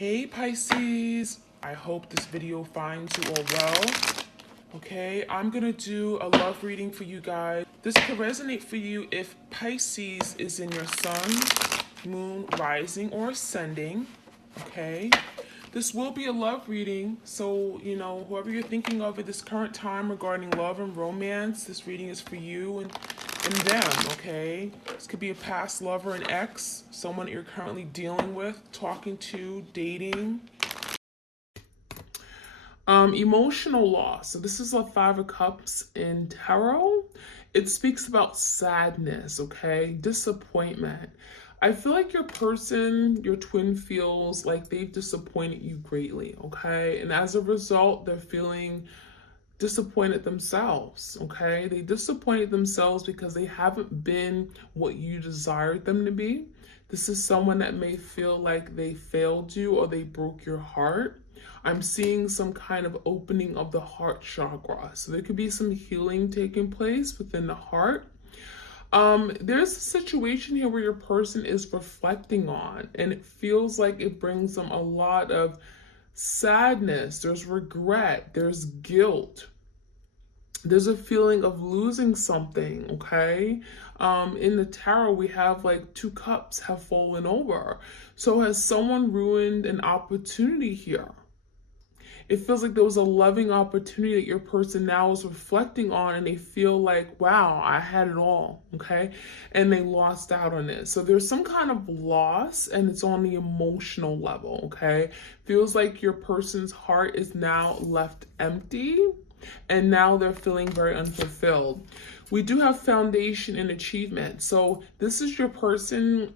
Hey Pisces, I hope this video finds you all well. Okay, I'm gonna do a love reading for you guys. This could resonate for you if Pisces is in your sun, moon, rising, or ascending. Okay, this will be a love reading, so whoever you're thinking of at this current time regarding love and romance, this reading is for you and them. Okay, this could be a past lover, an ex, someone you're currently dealing with, talking to, dating. Emotional loss. So this is a Five of Cups in tarot. It speaks about sadness, okay? Disappointment. I feel like your person, your twin, feels like they've disappointed you greatly, okay? And as a result, they're feeling disappointed themselves, okay? They disappointed themselves because they haven't been what you desired them to be. This is someone that may feel like they failed you or they broke your heart. I'm seeing some kind of opening of the heart chakra. So there could be some healing taking place within the heart. There's a situation here where your person is reflecting on, and it feels like it brings them a lot of sadness. There's regret, there's guilt. There's a feeling of losing something, okay? In the tarot, we have like 2 cups have fallen over. So has someone ruined an opportunity here? It feels like there was a loving opportunity that your person now is reflecting on, and they feel like, wow, I had it all, okay? And they lost out on it. So there's some kind of loss, and it's on the emotional level, okay? Feels like your person's heart is now left empty, and now they're feeling very unfulfilled. We do have foundation and achievement. So this is your person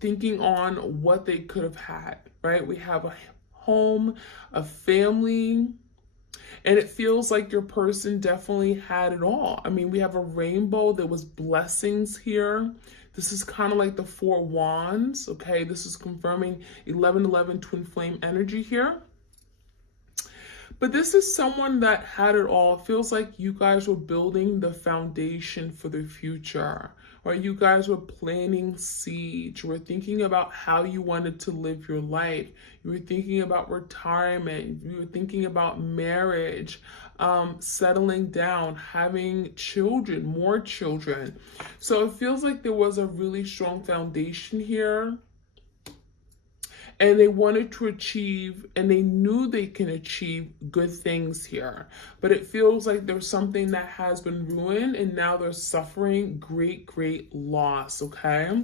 thinking on what they could have had, right? We have a home, a family, and it feels like your person definitely had it all. I mean, we have a rainbow, there was blessings here. This is kind of like the 4 wands, okay? This is confirming 1111 twin flame energy here. But this is someone that had it all. It feels like you guys were building the foundation for the future, or you guys were planting seeds. You were thinking about how you wanted to live your life. You were thinking about retirement. You were thinking about marriage, settling down, having children, more children. So it feels like there was a really strong foundation here. And they wanted to achieve, and they knew they can achieve good things here. But it feels like there's something that has been ruined, and now they're suffering great loss, okay?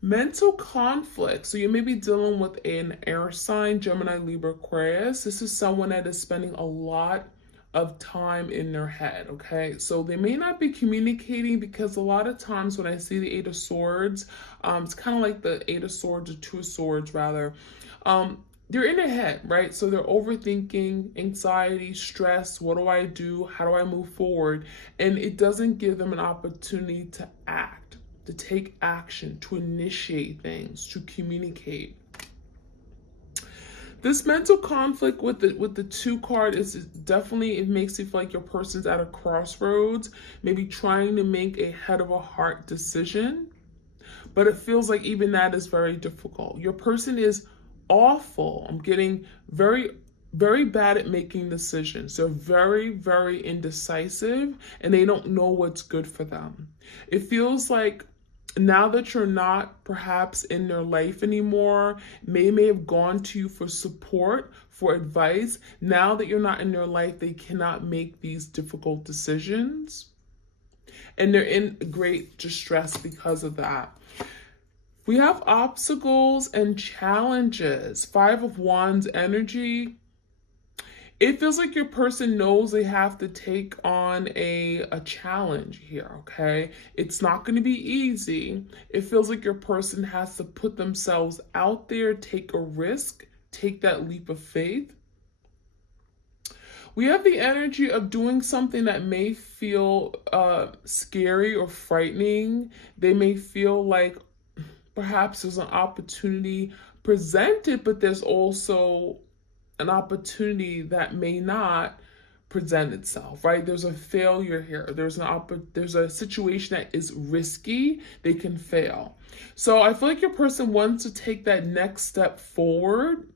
Mental conflict. So you may be dealing with an air sign, Gemini, Libra, Aquarius. This is someone that is spending a lot of time in their head, okay? So they may not be communicating, because a lot of times when I see the 8 of Swords, it's kind of like the 8 of Swords or 2 of Swords rather. They're in their head, right? So they're overthinking, anxiety, stress. What do I do? How do I move forward? And it doesn't give them an opportunity to act, to take action, to initiate things, to communicate. This mental conflict with the 2 card is definitely, it makes you feel like your person's at a crossroads, maybe trying to make a head of a heart decision. But it feels like even that is very difficult. Your person is awful. I'm getting very bad at making decisions. They're very indecisive, and they don't know what's good for them. It feels like now that you're not perhaps in their life anymore, they may have gone to you for support, for advice. Now that you're not in their life, they cannot make these difficult decisions. And they're in great distress because of that. We have obstacles and challenges. 5 of Wands energy. It feels like your person knows they have to take on a challenge here, okay? It's not going to be easy. It feels like your person has to put themselves out there, take a risk, take that leap of faith. We have the energy of doing something that may feel scary or frightening. They may feel like perhaps there's an opportunity presented, but there's also an opportunity that may not present itself, right? There's a failure here. There's a situation that is risky. They can fail. So I feel like your person wants to take that next step forward,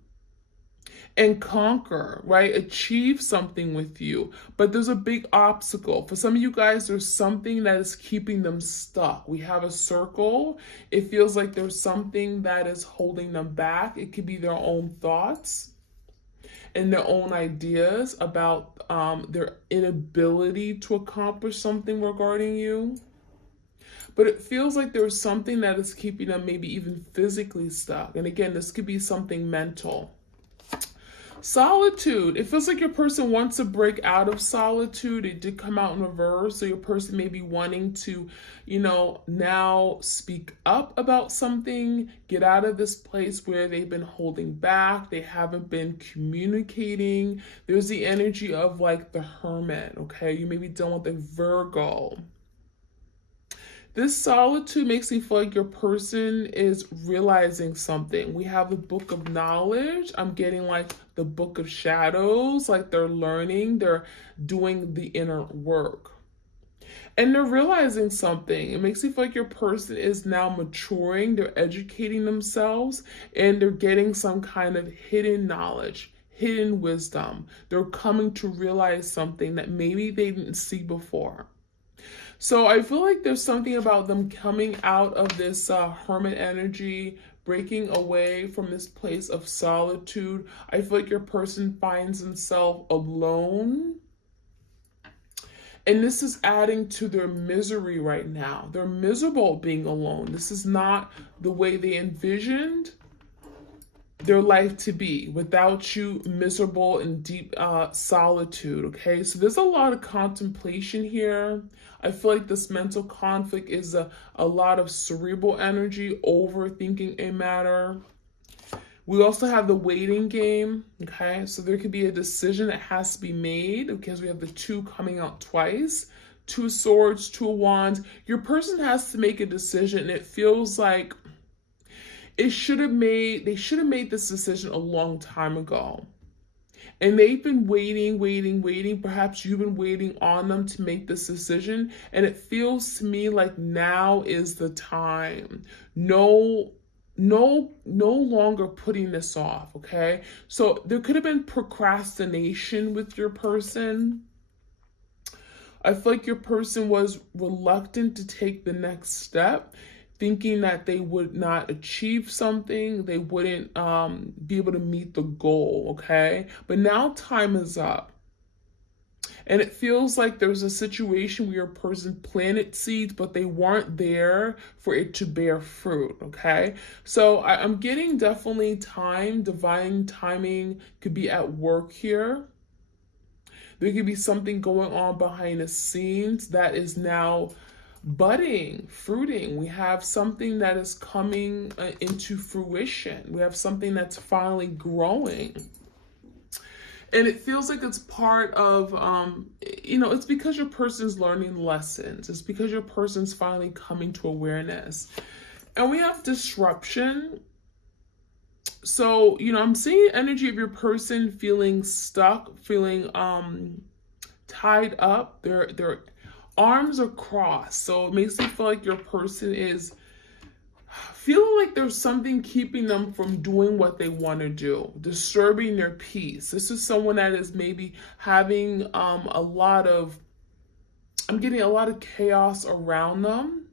and conquer, right? Achieve something with you. But there's a big obstacle. For some of you guys, there's something that is keeping them stuck. We have a circle. It feels like there's something that is holding them back. It could be their own thoughts and their own ideas about their inability to accomplish something regarding you. But it feels like there's something that is keeping them maybe even physically stuck. And again, this could be something mental. Solitude. It feels like your person wants to break out of solitude. It did come out in reverse. So your person may be wanting to, now speak up about something, get out of this place where they've been holding back. They haven't been communicating. There's the energy of like the hermit, okay? You may be dealing with a Virgo. This solitude makes me feel like your person is realizing something. We have the book of knowledge. I'm getting like the book of shadows, like they're learning, they're doing the inner work. And they're realizing something. It makes me feel like your person is now maturing, they're educating themselves, and they're getting some kind of hidden knowledge, hidden wisdom. They're coming to realize something that maybe they didn't see before. So I feel like there's something about them coming out of this hermit energy, breaking away from this place of solitude. I feel like your person finds himself alone. And this is adding to their misery right now. They're miserable being alone. This is not the way they envisioned their life to be, without you, miserable in deep solitude, okay? So there's a lot of contemplation here. I feel like this mental conflict is a lot of cerebral energy, overthinking a matter. We also have the waiting game, okay? So there could be a decision that has to be made because we have the two coming out twice. Two of Swords, Two of Wands. Your person has to make a decision, and it feels like they should have made this decision a long time ago. And they've been waiting. Perhaps you've been waiting on them to make this decision. And it feels to me like now is the time. No longer putting this off, okay? So there could have been procrastination with your person. I feel like your person was reluctant to take the next step, thinking that they would not achieve something, they wouldn't be able to meet the goal, okay? But now time is up. And it feels like there's a situation where your person planted seeds, but they weren't there for it to bear fruit, okay? So I'm getting definitely time, divine timing could be at work here. There could be something going on behind the scenes that is now budding, fruiting. We have something that is coming into fruition. We have something that's finally growing. And it feels like it's part of, it's because your person's learning lessons. It's because your person's finally coming to awareness. And we have disruption. So, I'm seeing energy of your person feeling stuck, feeling tied up. Their arms are crossed. So it makes me feel like your person is feeling like there's something keeping them from doing what they want to do, disturbing their peace. This is someone that is maybe having I'm getting a lot of chaos around them.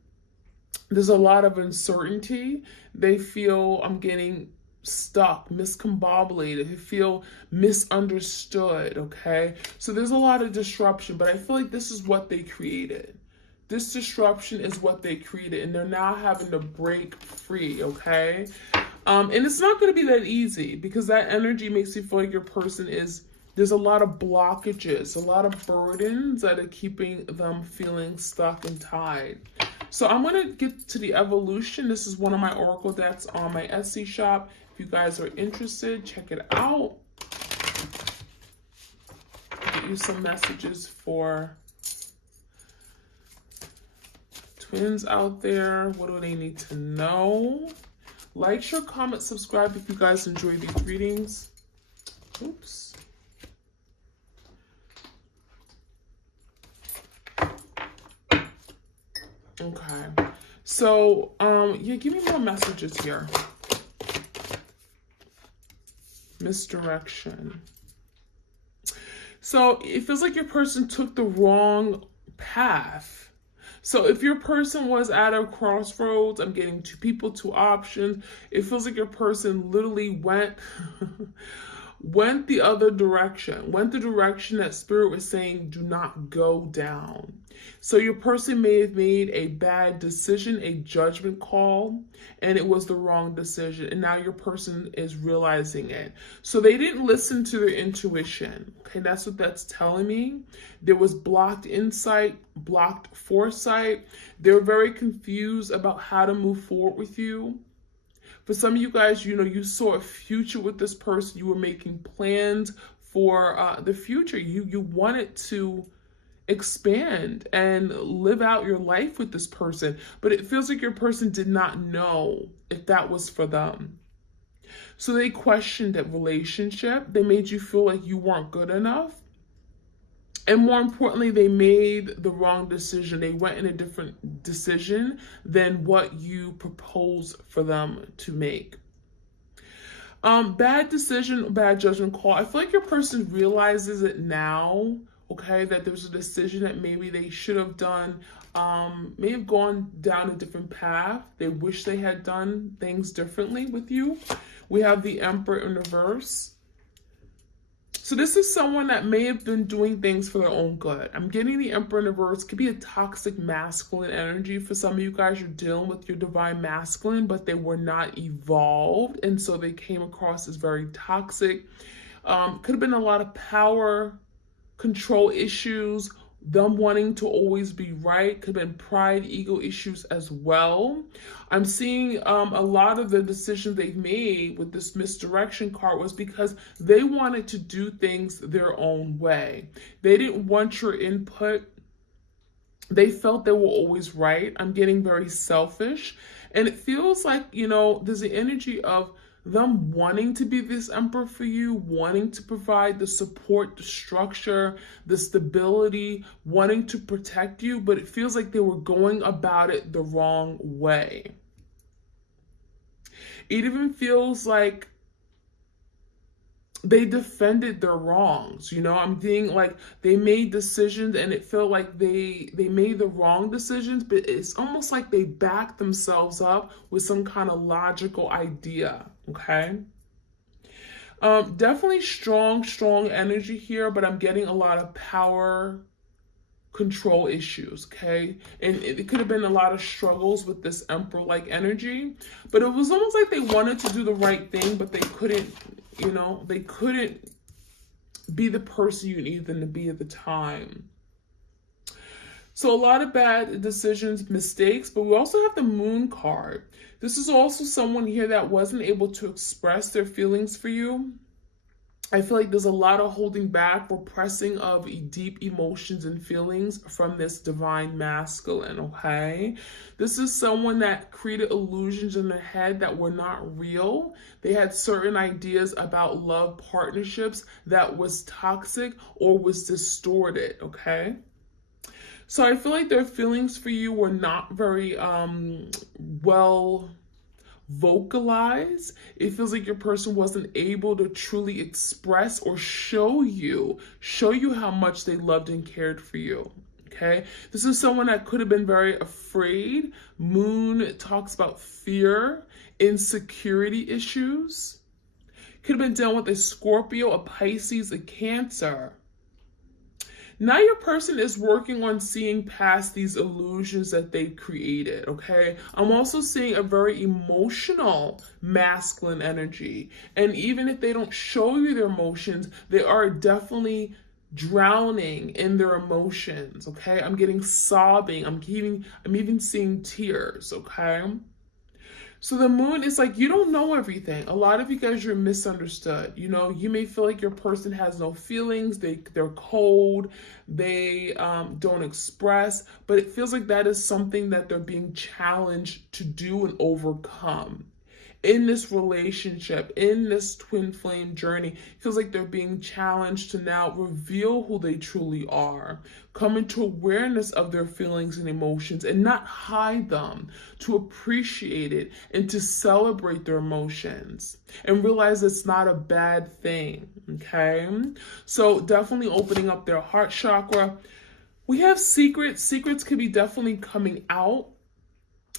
There's a lot of uncertainty. They feel, I'm getting stuck, miscombobulated, who feel misunderstood, okay? So there's a lot of disruption, but I feel like this is what they created. This disruption is what they created, and they're now having to break free, okay? And it's not going to be that easy, because that energy makes you feel like your person there's a lot of blockages, a lot of burdens that are keeping them feeling stuck and tied. So I'm going to get to the evolution. This is one of my oracle decks on my Etsy shop. If you guys are interested, check it out. Get you some messages for twins out there. What do they need to know? Like, share, comment, subscribe if you guys enjoy these readings. Oops. Okay. So, yeah, give me more messages here. Misdirection. So it feels like your person took the wrong path. So if your person was at a crossroads, I'm getting two people, two options. It feels like your person literally went went the other direction, went the direction that spirit was saying do not go down. So your person may have made a bad decision, a judgment call, and it was the wrong decision. And now your person is realizing it. So they didn't listen to their intuition. Okay, that's what that's telling me. There was blocked insight, blocked foresight. They're very confused about how to move forward with you. For some of you guys, you saw a future with this person. You were making plans for the future. You wanted to expand and live out your life with this person, but it feels like your person did not know if that was for them. So they questioned that relationship. They made you feel like you weren't good enough. And more importantly, they made the wrong decision. They went in a different decision than what you proposed for them to make. Bad decision, bad judgment call. I feel like your person realizes it now, okay, that there's a decision that maybe they should have done, may have gone down a different path. They wish they had done things differently with you. We have the Emperor in reverse. So this is someone that may have been doing things for their own good. I'm getting the Emperor in reverse. Could be a toxic masculine energy. For some of you guys, you're dealing with your divine masculine, but they were not evolved. And so they came across as very toxic. Could have been a lot of power, control issues, them wanting to always be right. Could have been pride, ego issues as well. I'm seeing a lot of the decisions they've made with this misdirection card was because they wanted to do things their own way. They didn't want your input. They felt they were always right. I'm getting very selfish. And it feels like, there's the energy of them wanting to be this emperor for you, wanting to provide the support, the structure, the stability, wanting to protect you, but it feels like they were going about it the wrong way. It even feels like they defended their wrongs. I'm being like they made decisions and it felt like they made the wrong decisions, but it's almost like they backed themselves up with some kind of logical idea. Okay. Definitely strong energy here, but I'm getting a lot of power control issues. Okay. And it could have been a lot of struggles with this emperor-like energy, but it was almost like they wanted to do the right thing, but they couldn't, they couldn't be the person you needed them to be at the time. So a lot of bad decisions, mistakes, but we also have the Moon card. This is also someone here that wasn't able to express their feelings for you. I feel like there's a lot of holding back, repressing of deep emotions and feelings from this divine masculine, okay? This is someone that created illusions in their head that were not real. They had certain ideas about love partnerships that was toxic or was distorted, okay? So I feel like their feelings for you were not very well vocalize. It feels like your person wasn't able to truly express or show you how much they loved and cared for you. Okay, this is someone that could have been very afraid. Moon talks about fear, insecurity issues. Could have been dealing with a Scorpio, a Pisces, a Cancer. Now your person is working on seeing past these illusions that they've created, okay? I'm also seeing a very emotional masculine energy. And even if they don't show you their emotions, they are definitely drowning in their emotions, okay? I'm getting sobbing. I'm even seeing tears, okay? So the Moon is like, you don't know everything. A lot of you guys, you're misunderstood. You may feel like your person has no feelings. They're cold. They don't express. But it feels like that is something that they're being challenged to do and overcome. in this relationship, in this twin flame journey. It feels like they're being challenged to now reveal who they truly are, come into awareness of their feelings and emotions and not hide them, to appreciate it and to celebrate their emotions and realize it's not a bad thing, okay? So definitely opening up their heart chakra. We have secrets. Secrets could be definitely coming out.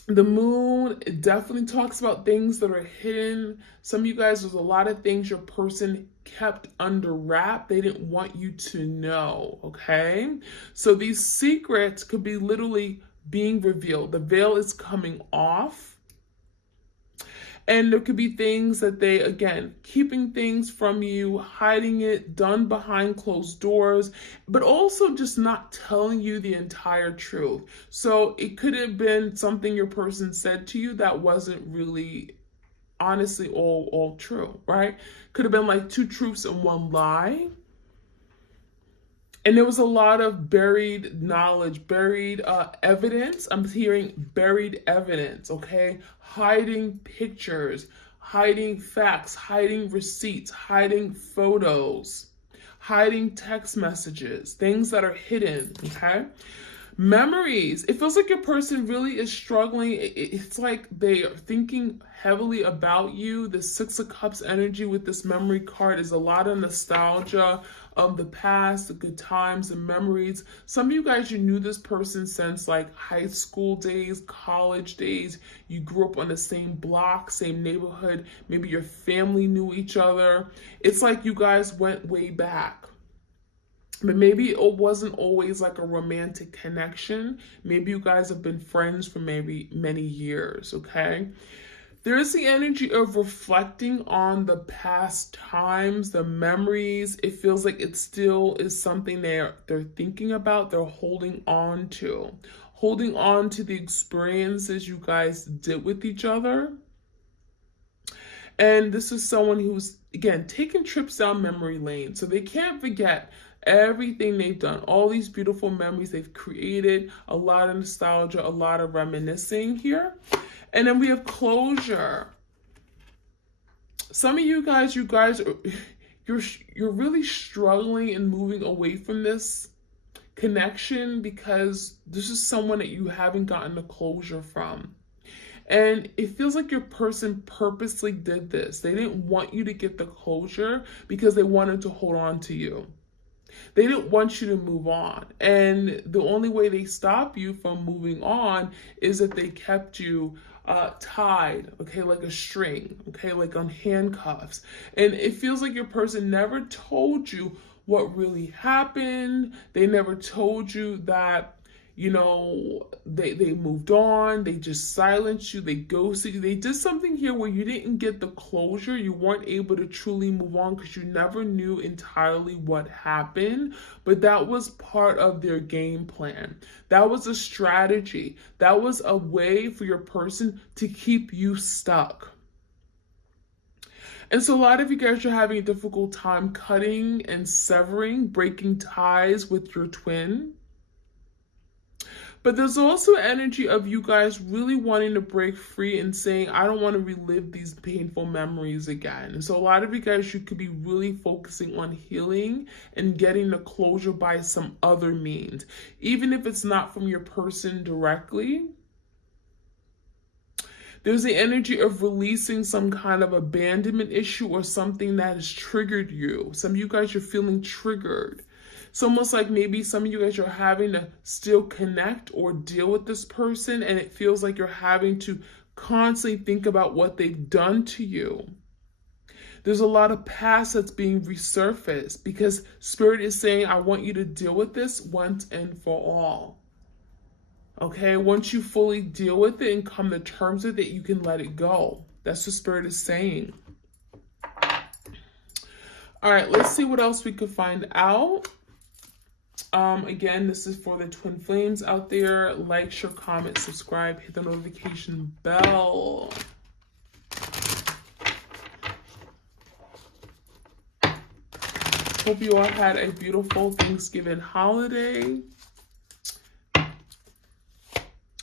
The moon definitely talks about things that are hidden. Some of you guys, there's a lot of things your person kept under wrap. They didn't want you to know, okay? So these secrets could be literally being revealed. The veil is coming off. And there could be things that they, again, keeping things from you, hiding it, done behind closed doors, but also just not telling you the entire truth. So it could have been something your person said to you that wasn't really, honestly, all true, right? Could have been like two truths and one lie. And there was a lot of buried knowledge, buried evidence. I'm hearing buried evidence, okay? Hiding pictures, hiding facts, hiding receipts, hiding photos, hiding text messages, things that are hidden, okay? Memories. It feels like your person really is struggling. It's like they are thinking heavily about you. The Six of Cups energy with this memory card is a lot of nostalgia of the past, the good times and memories. Some of you guys, you knew this person since like high school days, college days. You grew up on the same block, same neighborhood. Maybe your family knew each other. It's like you guys went way back. But maybe it wasn't always like a romantic connection. Maybe you guys have been friends for maybe many years, okay? There is the energy of reflecting on the past times, the memories. It feels like it still is something they're thinking about, they're holding on to. Holding on to the experiences you guys did with each other. And this is someone who's, again, taking trips down memory lane. So they can't forget everything they've done, all these beautiful memories they've created, a lot of nostalgia, a lot of reminiscing here. And then we have closure. Some of you guys are, you're really struggling and moving away from this connection because this is someone that you haven't gotten the closure from. And it feels like your person purposely did this. They didn't want you to get the closure because they wanted to hold on to you. They didn't want you to move on. And the only way they stop you from moving on is if they kept you tied, okay, like a string, okay, like on handcuffs. And it feels like your person never told you what really happened. They never told you that, you know, they moved on, they just silenced you, they ghosted you. They did something here where you didn't get the closure. You weren't able to truly move on because you never knew entirely what happened. But that was part of their game plan. That was a strategy. That was a way for your person to keep you stuck. And so a lot of you guys are having a difficult time cutting and severing, breaking ties with your twin. But there's also energy of you guys really wanting to break free and saying, I don't want to relive these painful memories again. And so a lot of you guys, you could be really focusing on healing and getting the closure by some other means. Even if it's not from your person directly. There's the energy of releasing some kind of abandonment issue or something that has triggered you. Some of you guys are feeling triggered. It's almost like maybe some of you guys are having to still connect or deal with this person, and it feels like you're having to constantly think about what they've done to you. There's a lot of past that's being resurfaced because Spirit is saying, I want you to deal with this once and for all. Okay, once you fully deal with it and come to terms with it, you can let it go. That's what Spirit is saying. All right, let's see what else we could find out. Again, this is for the twin flames out there. Like, share, comment, subscribe, hit the notification bell. Hope you all had a beautiful Thanksgiving holiday.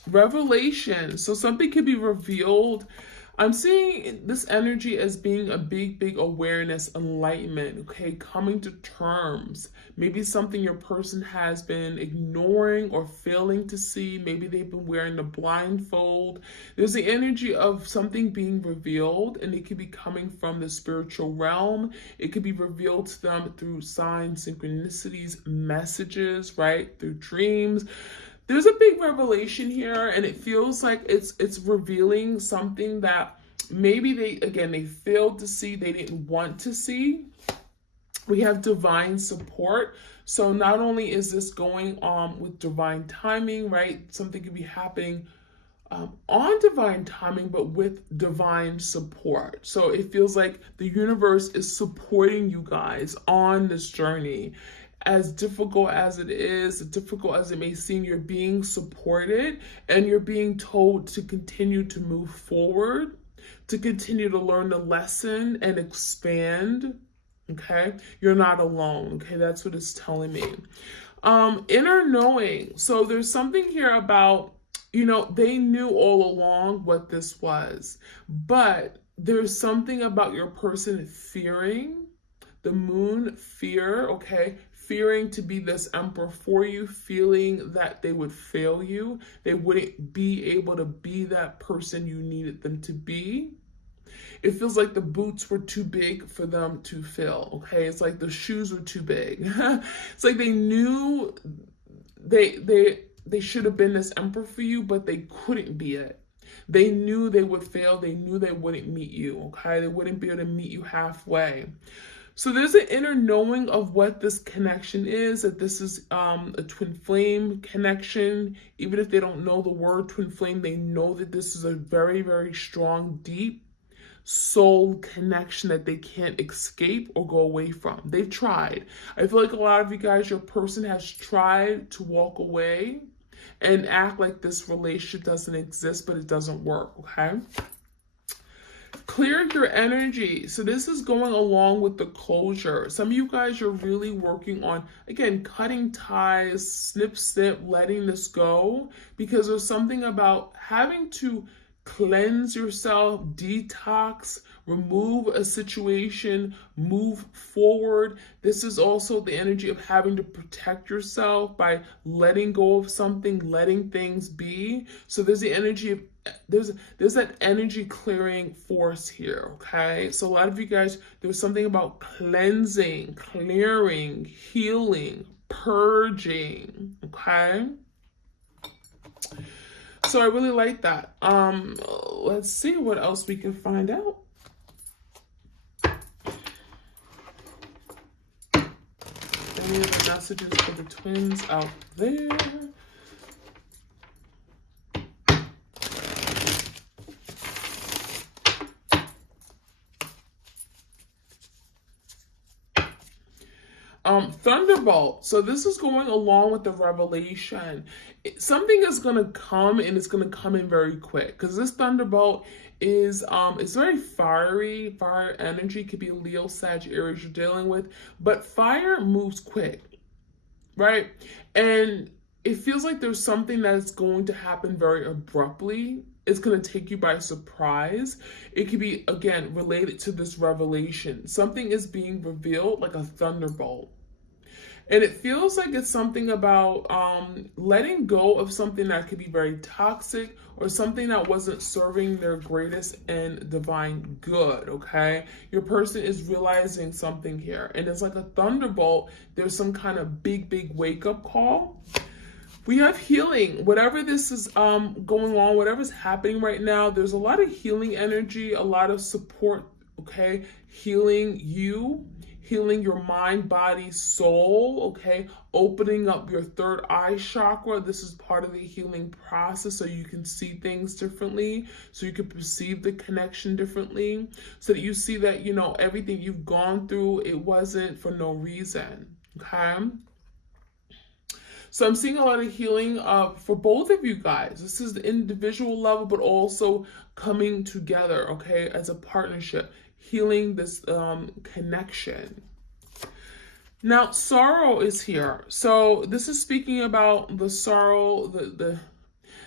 Revelation. So something could be revealed. I'm seeing this energy as being a big awareness, enlightenment, okay? Coming to terms. Maybe something your person has been ignoring or failing to see. Maybe they've been wearing the blindfold. There's the energy of something being revealed, and it could be coming from the spiritual realm. It could be revealed to them through signs, synchronicities, messages, right? Through dreams. There's a big revelation here, and it feels like it's revealing something that maybe they failed to see, they didn't want to see. We have divine support. So not only is this going on with divine timing, right? Something could be happening on divine timing, but with divine support. So it feels like the universe is supporting you guys on this journey. As difficult as it is, as difficult as it may seem, you're being supported and you're being told to continue to move forward, to continue to learn the lesson and expand. Okay, you're not alone. Okay, that's what it's telling me. Inner knowing. So there's something here about, they knew all along what this was, but there's something about your person fearing the moon, fear, okay? Fearing to be this emperor for you, feeling that they would fail you. They wouldn't be able to be that person you needed them to be. It feels like the boots were too big for them to fill, okay? It's like the shoes were too big. It's like they knew they should have been this emperor for you, but they couldn't be it. They knew they would fail. They knew they wouldn't meet you, okay? They wouldn't be able to meet you halfway. So there's an inner knowing of what this connection is, that this is a twin flame connection. Even if they don't know the word twin flame, they know that this is a very strong, deep soul connection that they can't escape or go away from. They've tried. I feel like a lot of you guys, your person has tried to walk away and act like this relationship doesn't exist, but it doesn't work, okay? Clear your energy. So this is going along with the closure. Some of you guys are really working on, again, cutting ties, snip, letting this go, because there's something about having to cleanse yourself, detox, remove a situation, move forward. This is also the energy of having to protect yourself by letting go of something, letting things be. So there's the energy of there's that energy clearing force here, okay? So a lot of you guys, there's something about cleansing, clearing, healing, purging, okay? So I really like that. Let's see what else we can find out. Any of the messages for the twins out there? Thunderbolt. So this is going along with the revelation. Something is going to come, and it's going to come in very quick, because this thunderbolt is it's very fiery. Fire energy could be Leo, Sag, Aries you're dealing with, but fire moves quick, right? And it feels like there's something that's going to happen very abruptly. It's going to take you by surprise. It could be, again, related to this revelation. Something is being revealed like a thunderbolt. And it feels like it's something about letting go of something that could be very toxic, or something that wasn't serving their greatest and divine good, okay? Your person is realizing something here. And it's like a thunderbolt. There's some kind of big wake-up call. We have healing. Whatever this is going on, whatever's happening right now, there's a lot of healing energy, a lot of support, okay? Healing you, healing your mind, body, soul, okay? Opening up your third eye chakra. This is part of the healing process, so you can see things differently, so you can perceive the connection differently, so that you see that, everything you've gone through, it wasn't for no reason, okay? So I'm seeing a lot of healing for both of you guys. This is the individual level, but also coming together, okay, as a partnership, healing this connection. Now, sorrow is here. So this is speaking about the sorrow,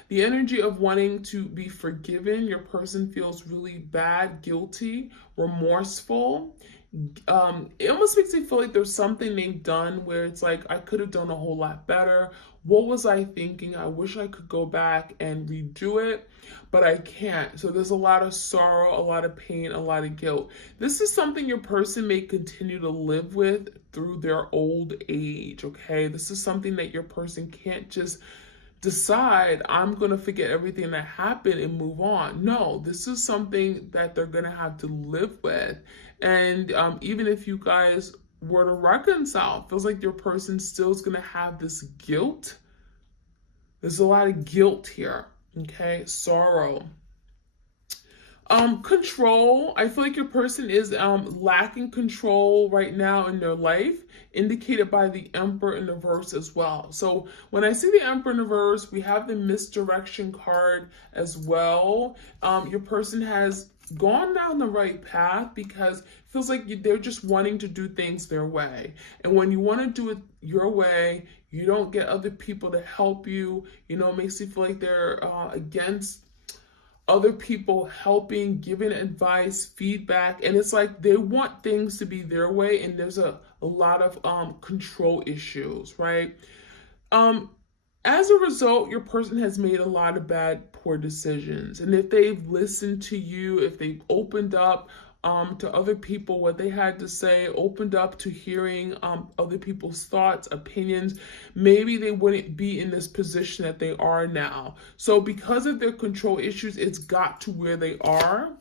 The energy of wanting to be forgiven. Your person feels really bad, guilty, remorseful. It almost makes me feel like there's something they've done where it's like, I could have done a whole lot better. What was I thinking? I wish I could go back and redo it, but I can't. So there's a lot of sorrow, a lot of pain, a lot of guilt. This is something your person may continue to live with through their old age, okay? This is something that your person can't just decide, I'm going to forget everything that happened and move on. No, this is something that they're going to have to live with. And even if you guys were to reconcile, it feels like your person still is going to have this guilt. There's a lot of guilt here, okay? Sorrow. Control. I feel like your person is lacking control right now in their life, indicated by the Emperor in reverse as well. So when I see the Emperor in reverse, we have the misdirection card as well. Your person has gone down the right path because it feels like they're just wanting to do things their way. And when you want to do it your way, you don't get other people to help you. You know, it makes you feel like they're against other people helping, giving advice, feedback, and it's like they want things to be their way, and there's a lot of control issues, right? As a result, your person has made a lot of bad, poor decisions, and if they've listened to you, if they've opened up to other people what they had to say, opened up to hearing other people's thoughts, opinions, maybe they wouldn't be in this position that they are now. So because of their control issues, it's got to where they are.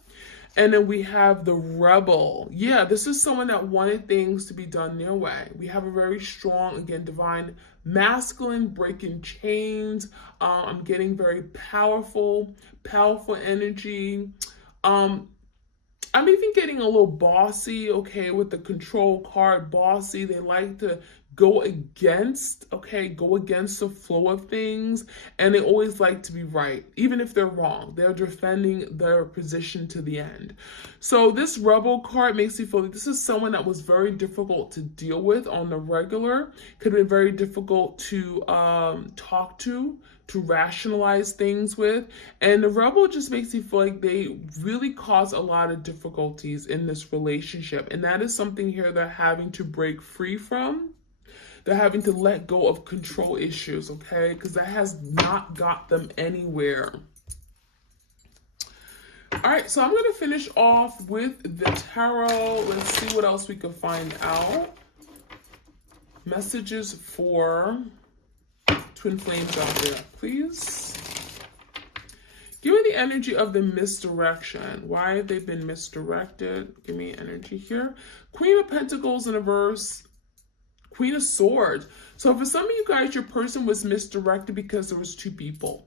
And then we have the rebel. Yeah, this is someone that wanted things to be done their way. We have a very strong, again, divine masculine, breaking chains. I'm getting very powerful energy. I'm even getting a little bossy, okay, with the control card, bossy. They like to go against the flow of things, and they always like to be right, even if they're wrong. They're defending their position to the end. So this rebel card makes me feel like this is someone that was very difficult to deal with on the regular, could have been very difficult to talk to rationalize things with. And the rebel just makes me feel like they really cause a lot of difficulties in this relationship. And that is something here they're having to break free from. They're having to let go of control issues, okay? Because that has not got them anywhere. All right, so I'm going to finish off with the tarot. Let's see what else we can find out. Messages for twin flames out there, please. Give me the energy of the misdirection. Why have they been misdirected? Give me energy here. Queen of Pentacles in reverse. Queen of Swords. So for some of you guys, your person was misdirected because there was two people.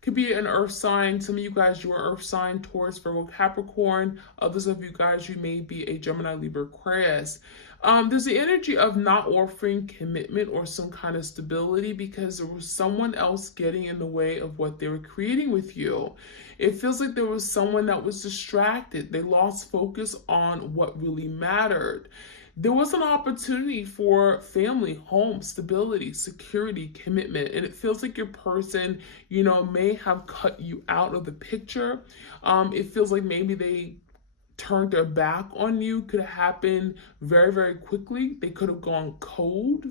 Could be an earth sign. Some of you guys, you are earth sign, Taurus, Virgo, Capricorn. Others of you guys, you may be a Gemini, Libra, Aquarius. There's the energy of not offering commitment or some kind of stability because there was someone else getting in the way of what they were creating with you. It feels like there was someone that was distracted. They lost focus on what really mattered. There was an opportunity for family, home, stability, security, commitment, and it feels like your person, you know, may have cut you out of the picture. It feels like maybe they turned their back on you. Could have happened very, very quickly. They could have gone cold.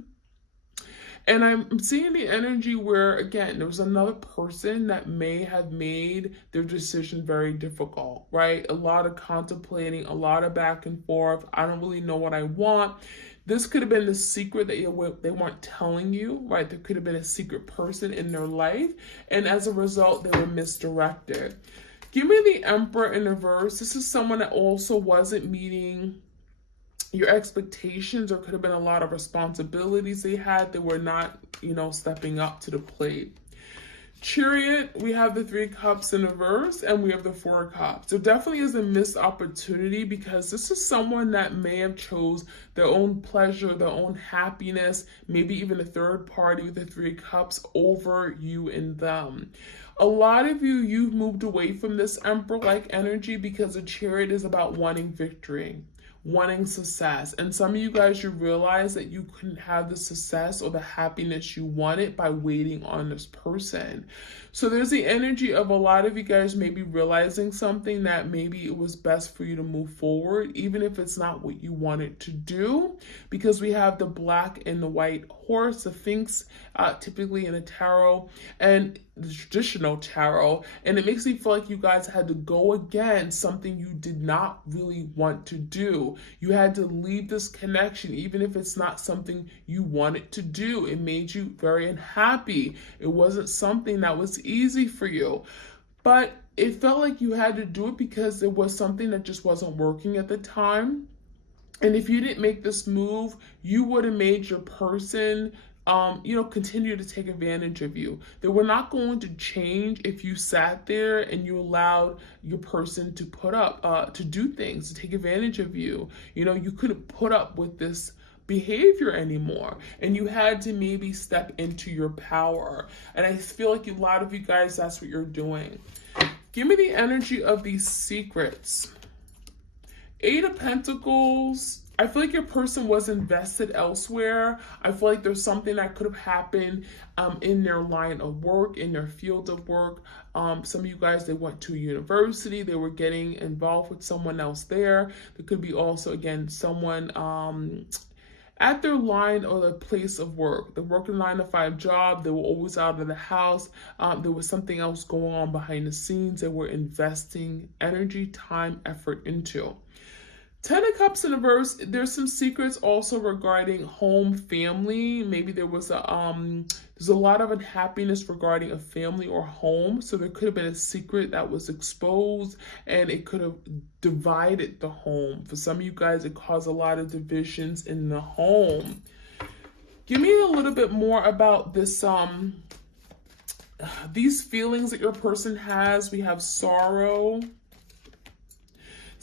And I'm seeing the energy where, again, there was another person that may have made their decision very difficult, right? A lot of contemplating, a lot of back and forth. I don't really know what I want. This could have been the secret that they weren't telling you, right? There could have been a secret person in their life. And as a result, they were misdirected. Give me the Emperor in reverse. This is someone that also wasn't meeting your expectations, or could have been a lot of responsibilities they had that were not, you know, stepping up to the plate. Chariot, we have the 3 cups in reverse, and we have the 4 cups. There definitely is a missed opportunity because this is someone that may have chose their own pleasure, their own happiness, maybe even a third party with the 3 cups over you and them. A lot of you, you've moved away from this Emperor-like energy because the Chariot is about wanting victory, wanting success. And some of you guys, you realize that you couldn't have the success or the happiness you wanted by waiting on this person. So there's the energy of a lot of you guys maybe realizing something, that maybe it was best for you to move forward, even if it's not what you wanted to do, because we have the black and the white horse, the Sphinx, typically in a tarot and the traditional tarot, and it makes me feel like you guys had to go against something you did not really want to do. You had to leave this connection, even if it's not something you wanted to do. It made you very unhappy. It wasn't something that was easy for you, but it felt like you had to do it because it was something that just wasn't working at the time. And if you didn't make this move, you would have made your person continue to take advantage of you. They were not going to change if you sat there and you allowed your person to put up, to do things, to take advantage of you. You couldn't put up with this behavior anymore, and you had to maybe step into your power. And I feel like a lot of you guys, that's what you're doing. Give me the energy of these secrets. 8 of Pentacles. I feel like your person was invested elsewhere. I feel like there's something that could have happened in their line of work, in their field of work. Some of you guys, they went to university. They were getting involved with someone else there. There could be also, again, someone at their line or the place of work. They're working 9-to-5 job. They were always out of the house. There was something else going on behind the scenes. They were investing energy, time, effort into. 10 of Cups in reverse. There's some secrets also regarding home, family. Maybe there was there's a lot of unhappiness regarding a family or home. So there could have been a secret that was exposed, and it could have divided the home. For some of you guys, it caused a lot of divisions in the home. Give me a little bit more about this, these feelings that your person has. We have sorrow.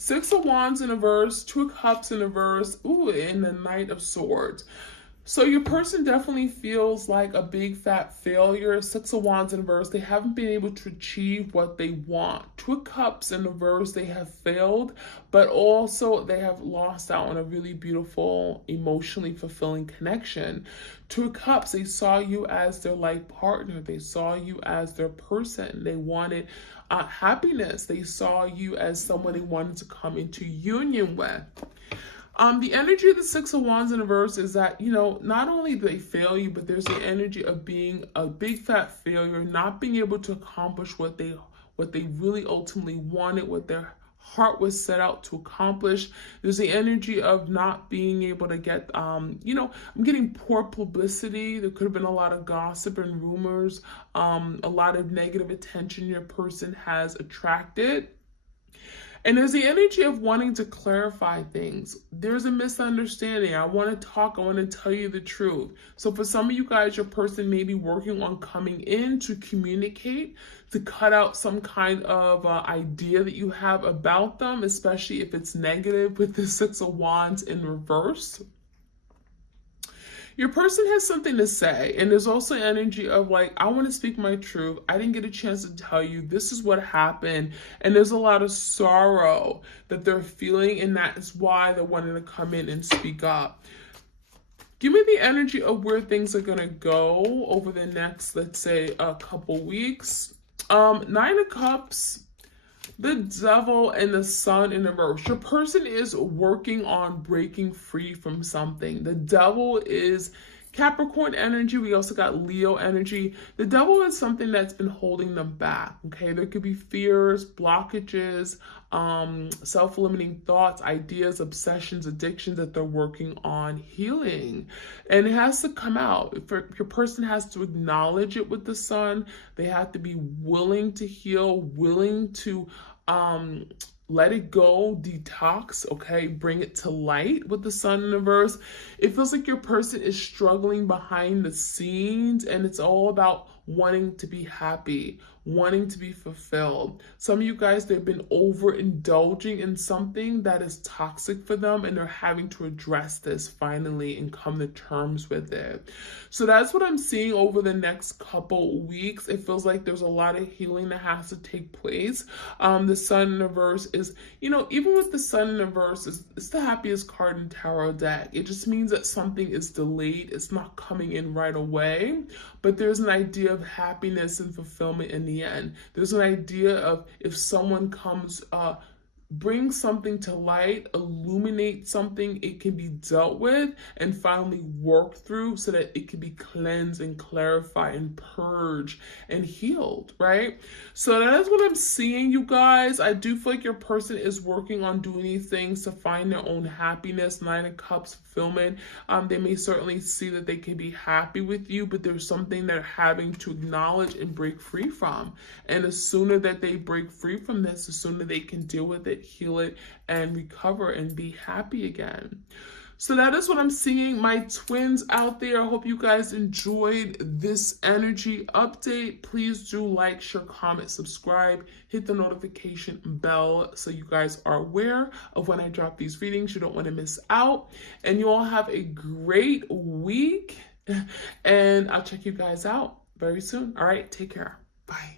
6 of Wands in reverse, 2 of Cups in reverse, and the Knight of Swords. So your person definitely feels like a big fat failure. 6 of Wands in reverse, they haven't been able to achieve what they want. 2 of Cups in reverse, they have failed, but also they have lost out on a really beautiful, emotionally fulfilling connection. 2 of Cups, they saw you as their life partner. They saw you as their person. They wanted happiness. They saw you as someone they wanted to come into union with. The energy of the 6 of Wands in reverse is that, not only do they fail you, but there's the energy of being a big fat failure, not being able to accomplish what they really ultimately wanted, what their heart was set out to accomplish. There's the energy of not being able to get, I'm getting poor publicity. There could have been a lot of gossip and rumors, a lot of negative attention your person has attracted. And there's the energy of wanting to clarify things. There's a misunderstanding. I want to talk. I want to tell you the truth. So for some of you guys, your person may be working on coming in to communicate, to cut out some kind of idea that you have about them, especially if it's negative with the 6 of Wands in reverse. Your person has something to say, and there's also energy of like, I want to speak my truth. I didn't get a chance to tell you. This is what happened. And there's a lot of sorrow that they're feeling, and that is why they're wanting to come in and speak up. Give me the energy of where things are going to go over the next, let's say, a couple weeks. 9 of Cups. The Devil and the Sun in reverse. Your person is working on breaking free from something. The Devil is Capricorn energy. We also got Leo energy. The Devil is something that's been holding them back, okay? There could be fears, blockages, self-limiting thoughts, ideas, obsessions, addictions that they're working on healing. And it has to come out. Your person has to acknowledge it with the Sun. They have to be willing to heal, willing to let it go, detox, okay? Bring it to light with the Sun in reverse. It feels like your person is struggling behind the scenes, and it's all about wanting to be happy, wanting to be fulfilled. Some of you guys, they've been overindulging in something that is toxic for them, and they're having to address this finally and come to terms with it. So that's what I'm seeing over the next couple weeks. It feels like there's a lot of healing that has to take place. The Sun in reverse is, even with the Sun in reverse, it's the happiest card in tarot deck. It just means that something is delayed. It's not coming in right away, but there's an idea of happiness and fulfillment in the end. There's an idea of if someone comes, bring something to light, illuminate something, it can be dealt with and finally worked through so that it can be cleansed and clarified and purged and healed, right? So that is what I'm seeing, you guys. I do feel like your person is working on doing these things to find their own happiness, Nine of Cups fulfillment. They may certainly see that they can be happy with you, but there's something they're having to acknowledge and break free from. And the sooner that they break free from this, the sooner they can deal with it, heal it, and recover and be happy again. So that is what I'm seeing, my twins out there. I hope you guys enjoyed this energy update. Please do like, share, comment, subscribe, hit the notification bell so you guys are aware of when I drop these readings. You don't want to miss out. And you all have a great week. And I'll check you guys out very soon. All right, take care. Bye.